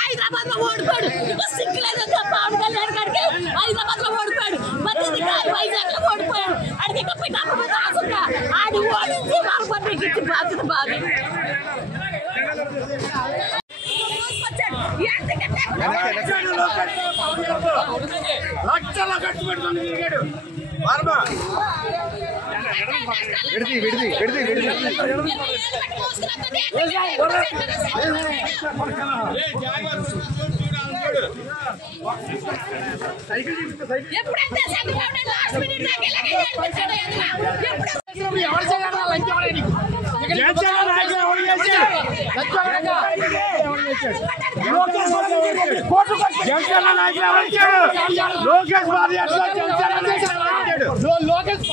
హైదరాబాద్ లో ఓడిపోయాడు. సిగ్గులేదు పవన్ కళ్యాణ్ గారికి. హైదరాబాద్ లో ఓడిపోయాడు. వైజాగ్ లో ఓడిపోయాడు. అడిగి ఆశగా ఆడి ఓడించి వాళ్ళ పనికి ఇచ్చి బాధ్యత బాగా లక్షల ఖర్చు పెట్టుకుని తిరిగాడు. ఎప్పుడైతే లోకేష్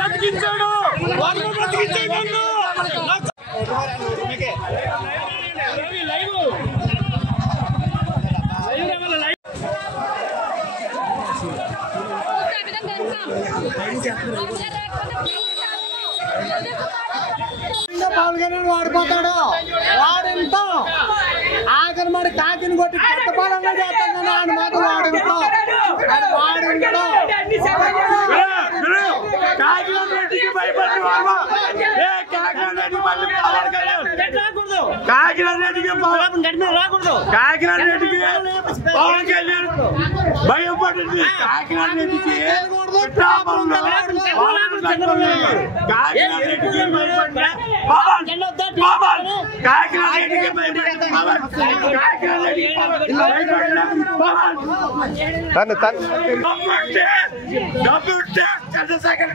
బతికించాడు. పవన్ కళ్యాణ్ వాడిపోతాడు. వాడింటాం ఆఖరి మరి కాకిని కొట్టి కొట్టపాలంగా చేస్తాను. ఆయన మాత్రం వాడింటాం కాకినాడ రెడ్డికి పవన్ కళ్యాణ్ భయపడింది. కాకినాడ రెడ్డికి చంద్రశేఖర్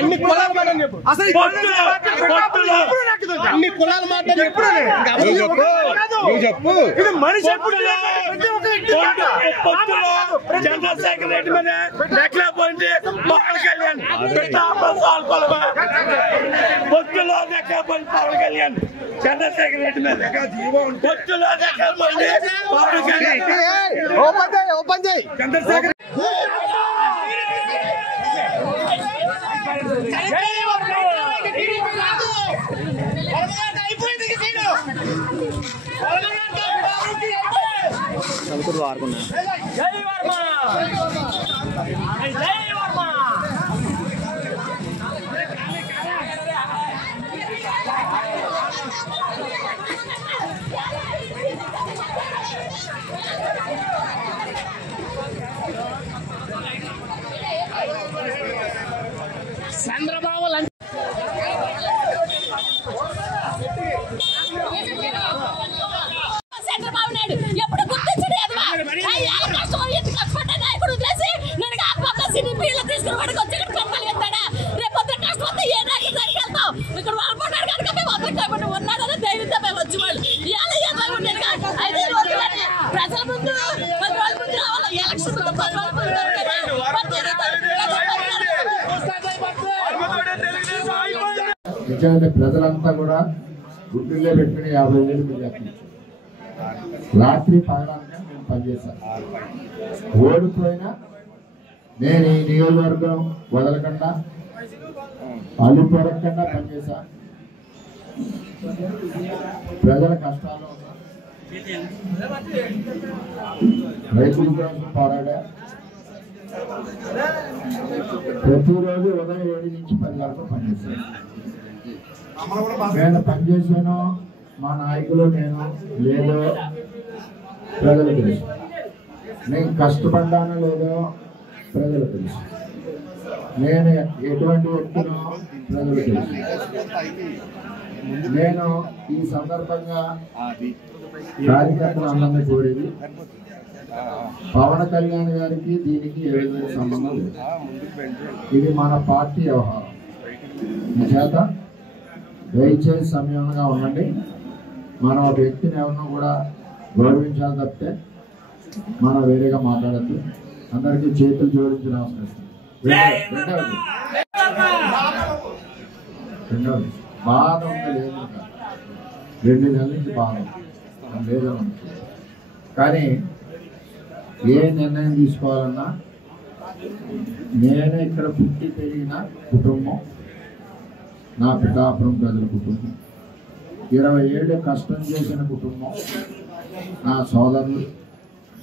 అన్ని కులాల మాట చెప్పు. అసలు అన్ని కులాల మాట చెప్పు. ఇది మనిషి ఎప్పుడు చంద్రశేఖర్ రెడ్డి మీద నెక్కలేకపోయింది పవన్ కళ్యాణ్. పొత్తులో నెక్కలేకపోయింది పవన్ కళ్యాణ్. చంద్రశేఖర్ రెడ్డి మీద పొత్తులో నెక్కలేకపోయింది పవన్ కళ్యాణ్. ఓపెన్ చేయి చంద్రశేఖర్ చంద్రబాబు చంద్రబాబు నాయుడు ఎప్పుడు గుర్తించడు. కష్టపడ్డా నాయకుడు వదిలేసి నేను కాకపోతే సిటీ పీళ్ళు తీసుకుని వాడికి వచ్చి ఇక్కడ పెద్దలుగుతాడా? రేపు పొద్దున కష్టం వస్తే ఏ నాయకుడు దగ్గరికి వెళ్తాం? ఇక్కడ వాళ్ళుకుంటారు కనుక మేము వద్దకపోతే ఉన్నారని ధైర్యంతో మేము వచ్చి వాళ్ళు ఉండేది కాదు. అయితే ప్రజల ముందు 10 రోజుల ముందు రావాలి. ఎలక్షన్ ముందు 10 రోజుల ముందు నిజంగా ప్రజలంతా కూడా గుడ్డుల్లో పెట్టుకుని 50,000 మీరు చెప్పండి. రాత్రి పగలంగా నేను పనిచేశాను. ఓడిపోయినా నేను ఈ నియోజకవర్గం వదలకుండా అల్లు పొరకుండా పనిచేశాను. ప్రజల కష్టాల్లో రైతుల కోసం పోరాడా. ప్రతిరోజు ఉదయం 7 నుంచి 10 వరకు పనిచేశాను. నేను పనిచేసాను, మా నాయకులు నేను లేదో ప్రజలు తెలుసు. నేను కష్టపడ్డానో లేదో ప్రజలు తెలుసు. నేను ఎటువంటి వ్యక్తినో ప్రజలు తెలుసు. నేను ఈ సందర్భంగా కార్యకర్తలందరినీ కోరేది, పవన్ కళ్యాణ్ గారికి దీనికి ఏ విధంగా సంబంధం లేదు. ఇది మన పార్టీ వ్యవహారం. ఈ చేత దయచేసి సమయంగా ఉండండి. మనం ఒక వ్యక్తిని ఎవరినో కూడా గౌరవించాలి తప్పితే మనం వేరేగా మాట్లాడద్దు. అందరికీ చేతులు జోడించి నమస్కరిస్తాం. రెండవది బాధ ఉంది లేదు. 2 నెలల నుంచి బాగుంది లేదని. కానీ ఏ నిర్ణయం తీసుకోవాలన్నా నేను ఇక్కడ పుట్టి పెరిగిన కుటుంబం నా పిఠాపురం ప్రజల కుటుంబం, 20 ఏళ్ళు కష్టం చేసిన కుటుంబం, నా సోదరులు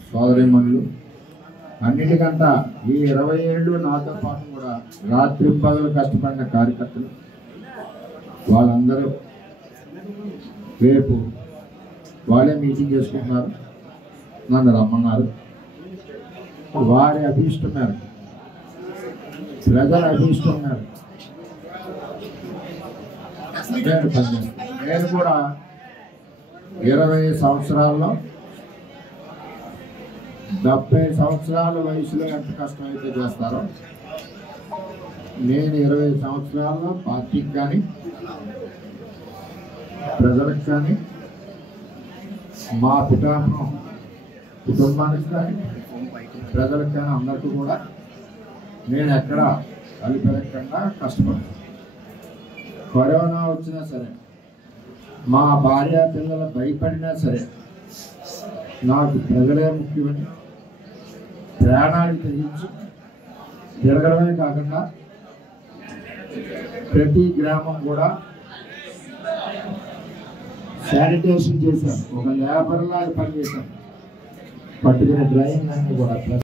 సోదరిమణులు, అన్నిటికంటా ఈ 20 ఏళ్ళు నాతో పాటు కూడా రాత్రి పగలు కష్టపడిన కార్యకర్తలు వాళ్ళందరూ రేపు వాళ్ళే మీటింగ్ చేసుకుంటున్నారు, నన్ను రమ్మన్నారు. వారి అభీష్టం మేరకు, ప్రజల అభీష్టం మేరకు నేను పనిచేస్తాను. నేను కూడా 20 సంవత్సరాల్లో 70 సంవత్సరాల వయసులో ఎంత కష్టమైతే చేస్తారో నేను 20 సంవత్సరాల్లో పార్టీకి కానీ ప్రజలకు కానీ మా పిఠాపురం కుటుంబానికి కానీ ప్రజలకు కానీ అందరికీ కూడా నేను ఎక్కడ కలిపెరగకుండా కష్టపడతాను. కరోనా వచ్చినా సరే, మా భార్య పిల్లలు భయపడినా సరే, నాకు ప్రజలే ముఖ్యమని ప్రాణాలు తెగించి తిరగడమే కాకుండా ప్రతి గ్రామం కూడా శానిటేషన్ చేశాను, ఒక లేబర్ లాగా పనిచేశాను, పట్టుకునే డ్రైవింగ్ అన్ని కూడా